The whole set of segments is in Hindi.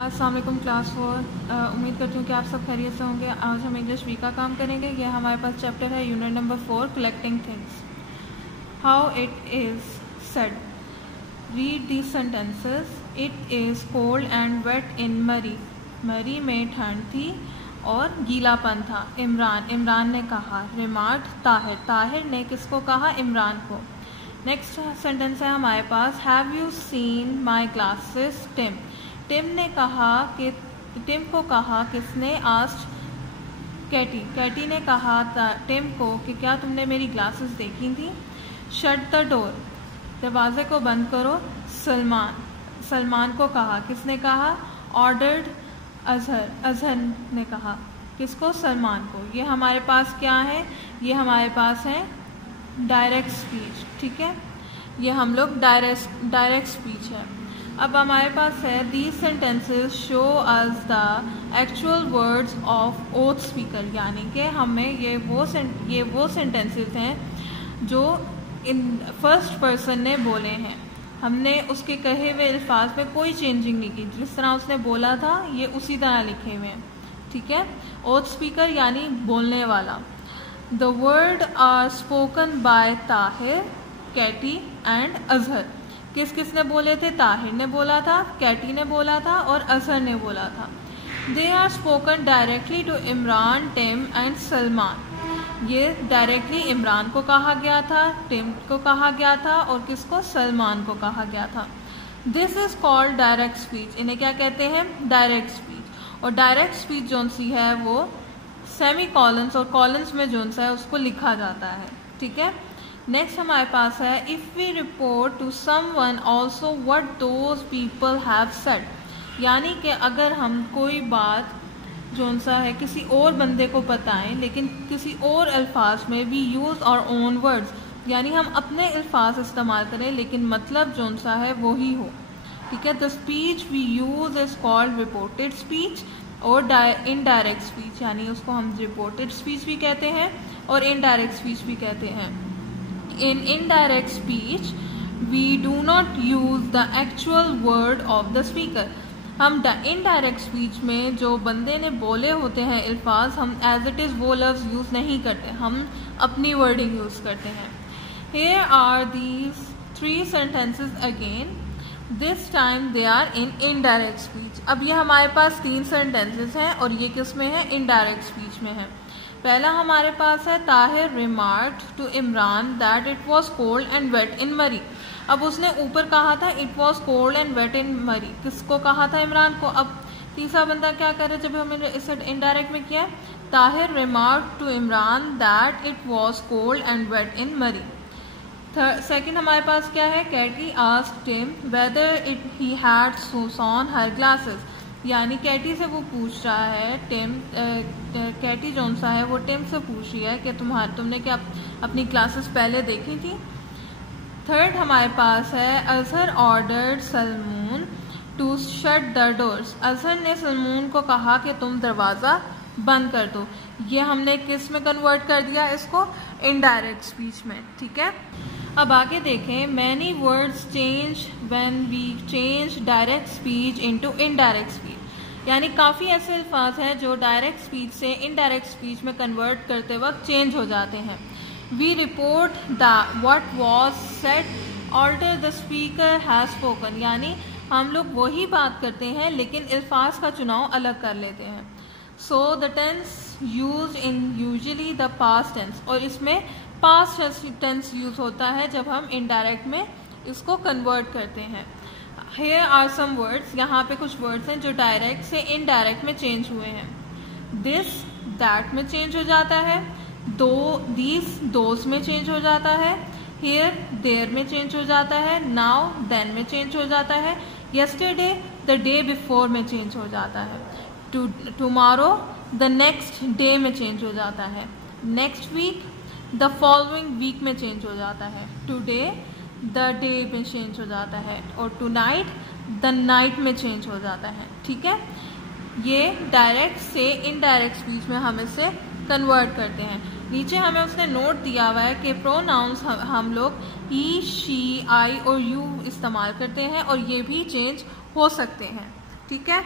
अस्सलाम वालेकुम क्लास 4। उम्मीद करती हूँ कि आप सब खैरियत से होंगे। आज हम इंग्लिश वीक का काम करेंगे। यह हमारे पास चैप्टर है unit number 4 collecting things. How it is said, read these sentences. It is cold and wet in Murree, Murree में ठंड थी और गीलापन था। इमरान ने कहा। रिमार्क ताहिर ने किसको कहा? इमरान को। नेक्स्ट सेंटेंस है हमारे पास, have you seen my glasses Tim. Tim को कहा किसने? आस्क्ड कैटी ने कहा टिम को कि क्या तुमने मेरी ग्लासेस देखी थी। शट द डोर, दरवाजे को बंद करो। सलमान को कहा। किसने कहा? ऑर्डर्ड अजहर ने कहा। किसको? सलमान को। ये हमारे पास क्या है? ये हमारे पास है डायरेक्ट स्पीच। ठीक है, ये हम लोग डायरेक्ट स्पीच है। अब हमारे पास है these sentences show us the actual words of oath speaker, यानी कि हमें ये वो सेंटेंसेस हैं जो इन फर्स्ट पर्सन ने बोले हैं। हमने उसके कहे हुए अल्फाज में कोई चेंजिंग नहीं की, जिस तरह उसने बोला था ये उसी तरह लिखे हुए हैं। ठीक है, ओथ स्पीकर यानी बोलने वाला। The word are spoken by Tahir, Katie and Azhar. किसने बोले थे? ताहिर ने बोला था, कैटी ने बोला था और अजहर ने बोला था। They are spoken directly to Imran, Tim and Salman. ये डायरेक्टली इमरान को कहा गया था, टिम को कहा गया था और किसको? सलमान को कहा गया था। This is called direct speech. इन्हें क्या कहते हैं? Direct speech. और डायरेक्ट स्पीच जोन सी है वो सेमी कॉलन्स और कॉलन्स में जोन सा है उसको लिखा जाता है। ठीक है, नेक्स्ट हमारे पास है if we report to someone also what those people have said, यानी कि अगर हम कोई बात जोन सा है किसी और बंदे को बताएं लेकिन किसी और अल्फाज में we use our own words, यानी हम अपने अल्फाज इस्तेमाल करें लेकिन मतलब जोन सा है वो ही हो। ठीक है, the speech we use is called reported speech और इनडायरेक्ट स्पीच, यानी उसको हम रिपोर्टेड स्पीच भी कहते हैं और इनडायरेक्ट स्पीच भी कहते हैं। In indirect speech, we do not use the actual word of the speaker. हम indirect speech में जो बंदे ने बोले होते हैं अल्फाज, हम as it is वो लफ्ज़ यूज़ नहीं करते, हम अपनी wording यूज़ करते हैं। Here are these 3 sentences again. This time they are in indirect speech. अब ये हमारे पास 3 sentences हैं और ये किस में है? indirect speech में है। पहला हमारे पास है Tahir remarked to Imran that it was cold and wet in Murree. अब उसने ऊपर कहा था it was cold and wet in Murree, किसको कहा था? इमरान को। अब तीसरा बंदा क्या करे जब हमने इसे इनडायरेक्ट में किया? Tahir remarked to Imran that it was cold and wet in Murree. Second हमारे पास क्या है? Katie asked him whether he had shoes on her glasses, यानी कैटी से वो पूछ रहा है कैटी जोन सा है वो टिम से पूछ रही है कि तुमने क्या अपनी क्लासेस पहले देखी थी। थर्ड हमारे पास है Azhar ordered Salmoon to shut the doors. Azhar ने सलमून को कहा कि तुम दरवाज़ा बंद कर दो। ये हमने किस में कन्वर्ट कर दिया? इसको इनडायरेक्ट स्पीच में। ठीक है, अब आगे देखें। Many words change when we change direct speech into indirect speech, यानी काफ़ी ऐसे अल्फाज हैं जो डायरेक्ट स्पीच से इनडायरेक्ट स्पीच में कन्वर्ट करते वक्त चेंज हो जाते हैं। We report the what was said alter the speaker has spoken, यानी हम लोग वही बात करते हैं लेकिन अल्फाज का चुनाव अलग कर लेते हैं। So the tense use in usually the past tense, और इसमें पास्ट टेंस यूज होता है जब हम इनडायरेक्ट में इसको कन्वर्ट करते हैं। Here are some words, यहाँ पे कुछ वर्ड्स हैं जो डायरेक्ट से इनडायरेक्ट में चेंज हुए हैं। दिस दैट में चेंज हो जाता है, दो दीज दोज में चेंज हो जाता है, हियर देयर में चेंज हो जाता है, नाउ देन में चेंज हो जाता है, यस्टरडे द डे बिफोर में चेंज हो जाता है, टुमारो द नेक्स्ट डे में चेंज हो जाता है, next week the following week में चेंज हो जाता है, टुडे द डे में चेंज हो जाता है और टुनाइट द नाइट में चेंज हो जाता है। ठीक है, ये डायरेक्ट से इनडायरेक्ट स्पीच में हम इसे कन्वर्ट करते हैं। नीचे हमें उसने नोट दिया हुआ है कि प्रोनाउंस हम लोग ही, शी, आई और यू इस्तेमाल करते हैं और ये भी चेंज हो सकते हैं। ठीक है,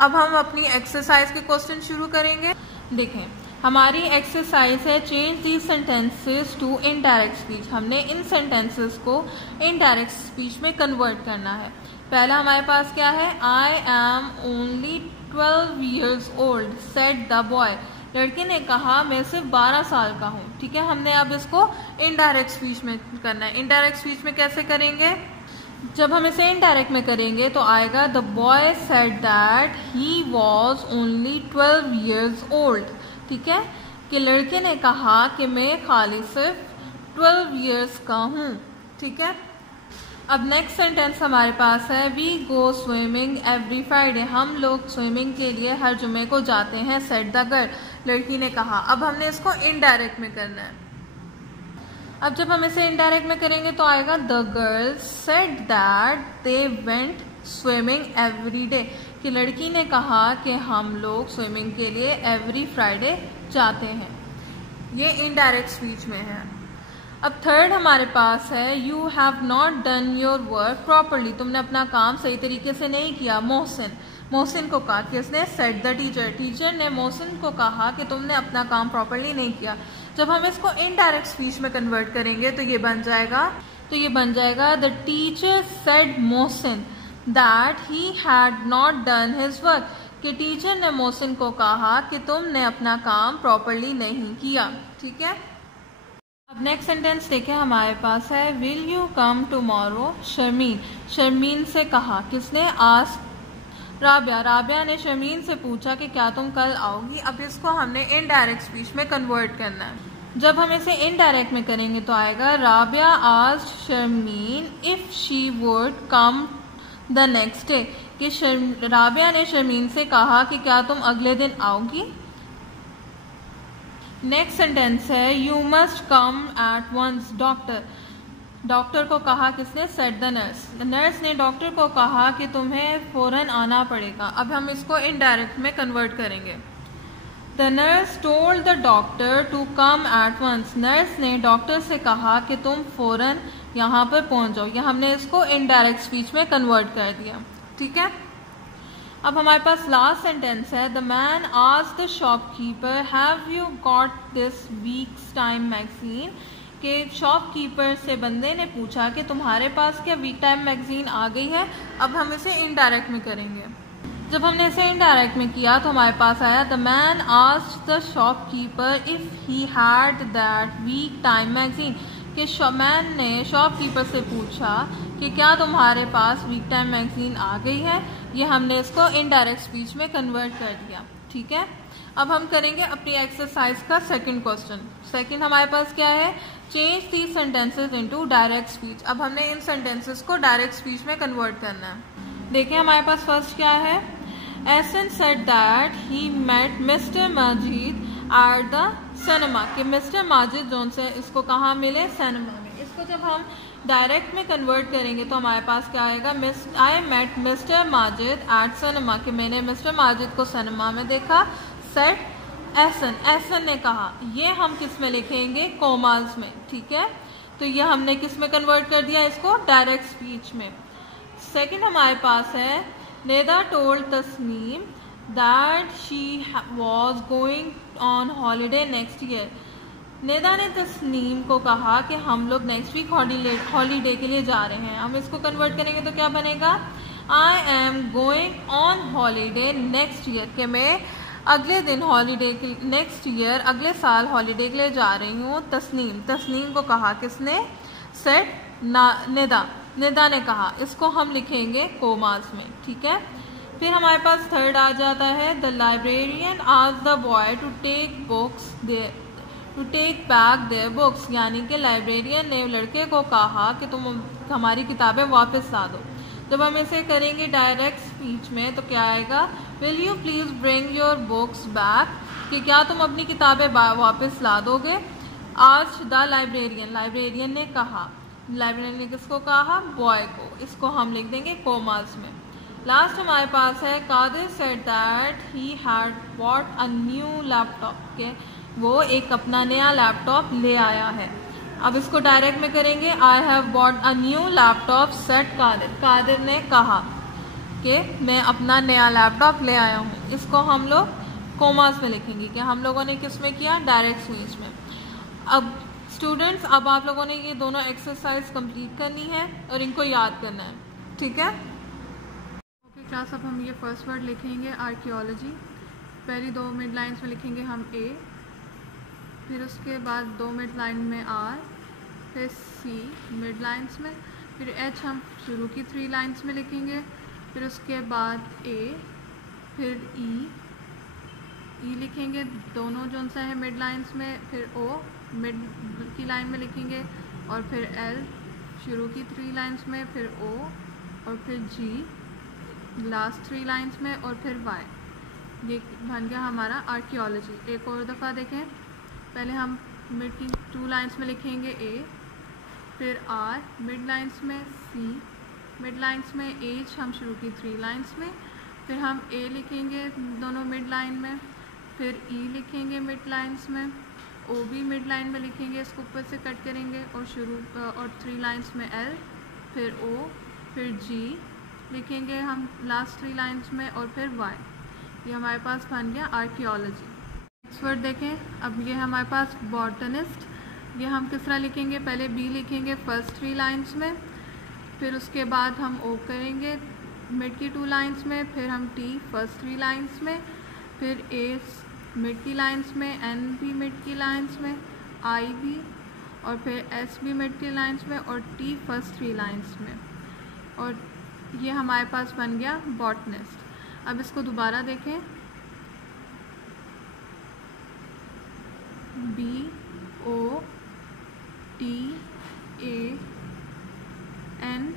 अब हम अपनी एक्सरसाइज के क्वेश्चन शुरू करेंगे। देखें, हमारी एक्सरसाइज है change the sentences to indirect speech. हमने इन सेंटेंसेस को इनडायरेक्ट स्पीच में कन्वर्ट करना है। पहला हमारे पास क्या है, I am only 12 years old said the boy. लड़के ने कहा मैं सिर्फ 12 साल का हूँ। ठीक है, हमने अब इसको इनडायरेक्ट स्पीच में करना है। इनडायरेक्ट स्पीच में कैसे करेंगे, जब हम इसे इनडायरेक्ट में करेंगे तो आएगा the boy said that he was only 12 years old। ठीक है, कि लड़के ने कहा कि मैं खाली सिर्फ 12 years का हूँ। ठीक है, अब नेक्स्ट सेंटेंस हमारे पास है we go swimming every Friday. हम लोग स्विमिंग के लिए हर जुमे को जाते हैं सेड द गर्ल। लड़की ने कहा। अब हमने इसको इनडायरेक्ट में करना है। अब जब हम इसे इनडायरेक्ट में करेंगे तो आएगा the girl said that they went swimming every day, कि लड़की ने कहा कि हम लोग स्विमिंग के लिए एवरी फ्राइडे जाते हैं। ये इनडायरेक्ट स्पीच में है। अब थर्ड हमारे पास है you have not done your work properly. तुमने अपना काम सही तरीके से नहीं किया। मोहसिन को कहा, किसने, सेड द टीचर। टीचर ने मोहसिन को कहा कि तुमने अपना काम प्रॉपरली नहीं किया। जब हम इसको इनडायरेक्ट स्पीच में कन्वर्ट करेंगे तो ये बन जाएगा the teacher said Mohsin that he had not done his work, कि टीचर ने मोहसिन को कहा कि तुमने अपना काम प्रॉपरली नहीं किया। ठीक है, अब नेक्स्ट सेंटेंस देखें, हमारे पास है will you come tomorrow. Sharmin से कहा, किसने, आस्क्ड राबिया ने शर्मीन से पूछा कि क्या तुम कल आओगी। अब इसको हमने इनडायरेक्ट स्पीच में कन्वर्ट करना है। जब हम इसे इनडायरेक्ट में करेंगे तो आएगा Rabia asked Sharmin if she would come the next day, कि राबिया ने शर्मीन से कहा कि क्या तुम अगले दिन आओगी। नेक्स्ट सेंटेंस है you must come at once. Doctor को कहा, किसने, सेड द नर्स ने डॉक्टर को कहा कि तुम्हें फौरन आना पड़ेगा। अब हम इसको इनडायरेक्ट में कन्वर्ट करेंगे। The nurse told the doctor to come at once. Nurse ने डॉक्टर से कहा कि तुम फौरन यहाँ पर पहुँच जाओ। यह हमने इसको इनडायरेक्ट स्पीच में कन्वर्ट कर दिया। ठीक है, अब हमारे पास लास्ट सेंटेंस है the man asked the shopkeeper have you got this weeks time magazine, के शॉपकीपर से बंदे ने पूछा कि तुम्हारे पास क्या वीक टाइम मैगजीन आ गई है। अब हम इसे इनडायरेक्ट में करेंगे। जब हमने इसे इनडायरेक्ट में किया तो हमारे पास आया the man asked the shopkeeper if he had that week time magazine, कि मैन ने शॉपकीपर से पूछा कि क्या तुम्हारे पास वीक टाइम मैगजीन आ गई है। ये हमने इसको इनडायरेक्ट स्पीच में कन्वर्ट कर दिया। ठीक है, अब हम करेंगे अपनी एक्सरसाइज का सेकंड क्वेश्चन। सेकंड हमारे पास क्या है, change the sentences into direct speech. अब हमने इन सेंटेंसेस को डायरेक्ट स्पीच में कन्वर्ट करना है। देखिए हमारे पास फर्स्ट क्या है, Ahsan said that he met mister Majid at the cinema, कि मिस्टर माजिद जोन से इसको कहाँ मिले, सिनेमा में। इसको जब हम डायरेक्ट में कन्वर्ट करेंगे तो हमारे पास क्या आएगा, I met mister Majid at cinema, कि मैंने मिस्टर माजिद को सिनेमा में देखा। सेड एसन ने कहा। ये हम किस में लिखेंगे, कोमास में। ठीक है, तो ये हमने किस में कन्वर्ट कर दिया, इसको डायरेक्ट स्पीच में। सेकंड हमारे पास है Nida told Tasneem that she was going on holiday next year. Nida ने तस्नीम को कहा कि हम लोग नेक्स्ट वीक हॉलीडे के लिए जा रहे हैं। हम इसको कन्वर्ट करेंगे तो क्या बनेगा, I am going on holiday next year, कि मैं अगले दिन हॉलीडे के नेक्स्ट ईयर अगले साल हॉलीडे के लिए जा रही हूँ। तस्नीम को कहा, किसने, सेड नेदा ने कहा। इसको हम लिखेंगे कोमास में। ठीक है, फिर हमारे पास थर्ड आ जाता है the librarian asked the boy to take back their books, यानी कि लाइब्रेरियन ने लड़के को कहा कि तुम हमारी किताबें वापस ला दो। जब हम इसे करेंगे डायरेक्ट स्पीच में तो क्या आएगा, will you please bring your books back, कि क्या तुम अपनी किताबें वापस ला दोगे। आज द लाइब्रेरियन ने कहा। लाइब्रेरियन ने किसको कहा, बॉय को। इसको हम लिख देंगे कोमास में। लास्ट हमारे पास है Qadir said that he had bought a new laptop, के वो एक अपना नया लैपटॉप ले आया है। अब इसको डायरेक्ट में करेंगे, I have bought a new laptop said Qadir ने कहा। कि मैं अपना नया लैपटॉप ले आया हूँ। इसको हम लोग कोमास में लिखेंगे कि हम लोगों ने किस में किया, डायरेक्ट स्पीच में। अब स्टूडेंट्स, अब आप लोगों ने ये दोनों एक्सरसाइज कंप्लीट करनी है और इनको याद करना है, ठीक है। ओके क्लास, अब हम ये फर्स्ट वर्ड लिखेंगे आर्कियोलॉजी। पहली 2 मिड लाइन्स में लिखेंगे हम ए, फिर उसके बाद 2 मिड लाइन में आर, फिर सी मिड लाइन्स में, फिर एच हम शुरू की 3 लाइन्स में लिखेंगे, फिर उसके बाद ए, फिर ई लिखेंगे दोनों जो सा है मिड लाइन्स में, फिर ओ मिड की लाइन में लिखेंगे, और फिर एल शुरू की 3 लाइन्स में, फिर ओ, और फिर जी लास्ट 3 लाइन्स में, और फिर वाई। ये बन गया हमारा आर्कियोलॉजी। एक और दफ़ा देखें, पहले हम मिड की 2 लाइन्स में लिखेंगे ए, फिर आर मिड लाइन्स में, सी मिड लाइन्स में, एच हम शुरू की 3 लाइन्स में, फिर हम ए लिखेंगे दोनों मिड लाइन में, फिर ई लिखेंगे मिड लाइन्स में, ओ भी मिड लाइन में लिखेंगे, इसको ऊपर से कट करेंगे, और 3 लाइन्स में एल, फिर ओ, फिर जी लिखेंगे हम लास्ट 3 लाइन्स में, और फिर वाई। ये हमारे पास बन गया आर्कियोलॉजी। नेक्स्ट वर्ड देखें, अब ये हमारे पास बॉटनिस्ट। ये हम किस तरह लिखेंगे, पहले बी लिखेंगे फर्स्ट 3 लाइन्स में, फिर उसके बाद हम ओ करेंगे मिड की 2 लाइन्स में, फिर हम टी फर्स्ट 3 लाइन्स में, फिर ए मिड की लाइन्स में, एन भी मिड की लाइन्स में, आई भी, और फिर एस भी मिड की लाइन्स में, और टी फर्स्ट 3 लाइन्स में। और ये हमारे पास बन गया बॉटनिस्ट। अब इसको दोबारा देखें, B O T A N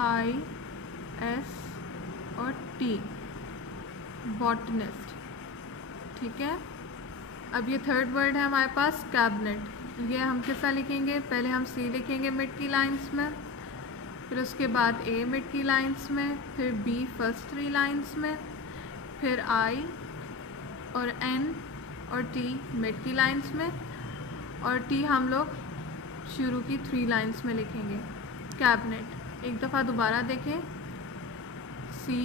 I S और टी, बॉटनिस्ट, ठीक है। अब ये थर्ड वर्ड है हमारे पास कैबिनेट। ये हम किस तरह लिखेंगे, पहले हम सी लिखेंगे मिड की लाइन्स में, फिर उसके बाद ए मिड की लाइन्स में, फिर बी फर्स्ट 3 लाइन्स में, फिर आई और एन और टी मिड की लाइन्स में, और टी हम लोग शुरू की 3 लाइन्स में लिखेंगे। कैबिनेट एक दफ़ा दोबारा देखें, C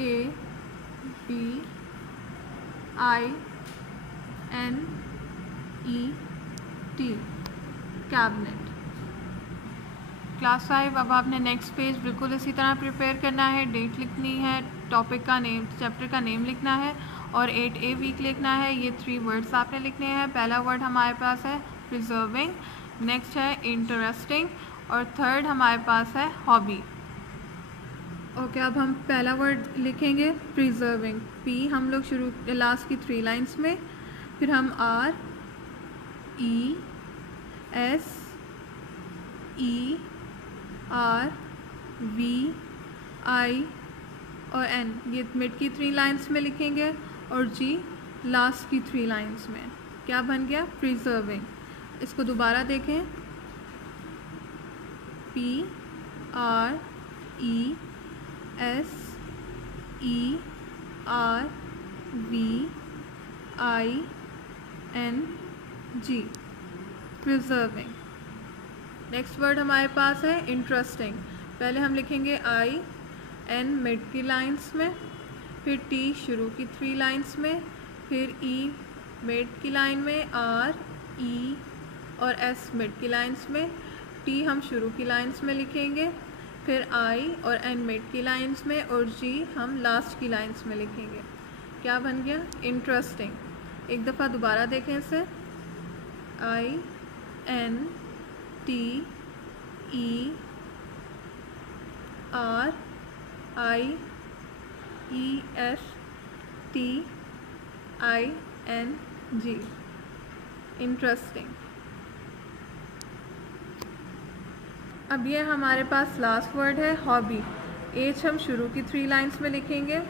A B I N E T, cabinet. Class 5, अब आपने नेक्स्ट पेज बिल्कुल इसी तरह प्रिपेयर करना है। डेट लिखनी है, टॉपिक का नेम, चैप्टर का नेम लिखना है, और 8A वीक लिखना है। ये 3 वर्ड्स आपने लिखने हैं। पहला वर्ड हमारे पास है प्रिजर्विंग, नेक्स्ट है इंटरेस्टिंग, और थर्ड हमारे पास है हॉबी। ओके, अब हम पहला वर्ड लिखेंगे प्रिजर्विंग। पी हम लोग शुरू लास्ट की 3 लाइन्स में, फिर हम R E S E R V I और एन ये मिड की 3 लाइन्स में लिखेंगे, और जी लास्ट की 3 लाइन्स में। क्या बन गया, प्रिजर्विंग। इसको दोबारा देखें, P R E S E R V I N G, preserving. Next word हमारे पास है इंटरेस्टिंग। पहले हम लिखेंगे आई एन मिड की लाइन्स में, फिर टी शुरू की 3 लाइन्स में, फिर ई मिड की लाइन में, आर ई और एस मिड की लाइन्स में, टी हम शुरू की लाइन्स में लिखेंगे, फिर आई और एन मिड की लाइन्स में, और जी हम लास्ट की लाइन्स में लिखेंगे। क्या बन गया, इंटरेस्टिंग। एक दफ़ा दोबारा देखें इसे, I N T E R I E S T I N ji, interesting. अब ये हमारे पास लास्ट वर्ड है हॉबी। एच हम शुरू की 3 लाइन्स में लिखेंगे,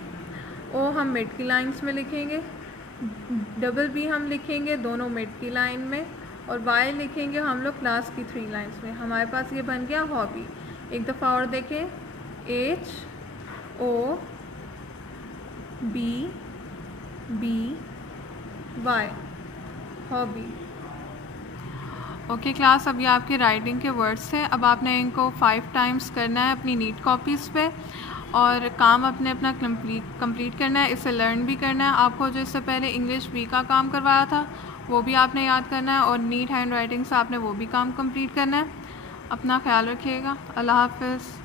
ओ हम मिड की लाइन्स में लिखेंगे, डबल बी हम लिखेंगे दोनों मिड की लाइन में, और वाई लिखेंगे हम लोग लास्ट की 3 लाइन्स में। हमारे पास ये बन गया हॉबी। एक दफ़ा और देखें, H O B B Y, hobby. Okay class, अब ये आपके राइटिंग के वर्ड्स हैं। अब आपने इनको 5 टाइम्स करना है अपनी नीट कॉपीज़ पे, और काम अपने अपना कंप्लीट करना है, इसे लर्न भी करना है। आपको जो इससे पहले इंग्लिश बी का काम करवाया था वो भी आपने याद करना है, और नीट हैंड राइटिंग से आपने वो भी काम कंप्लीट करना है। अपना ख्याल रखिएगा। अल्लाह हाफ़िज़।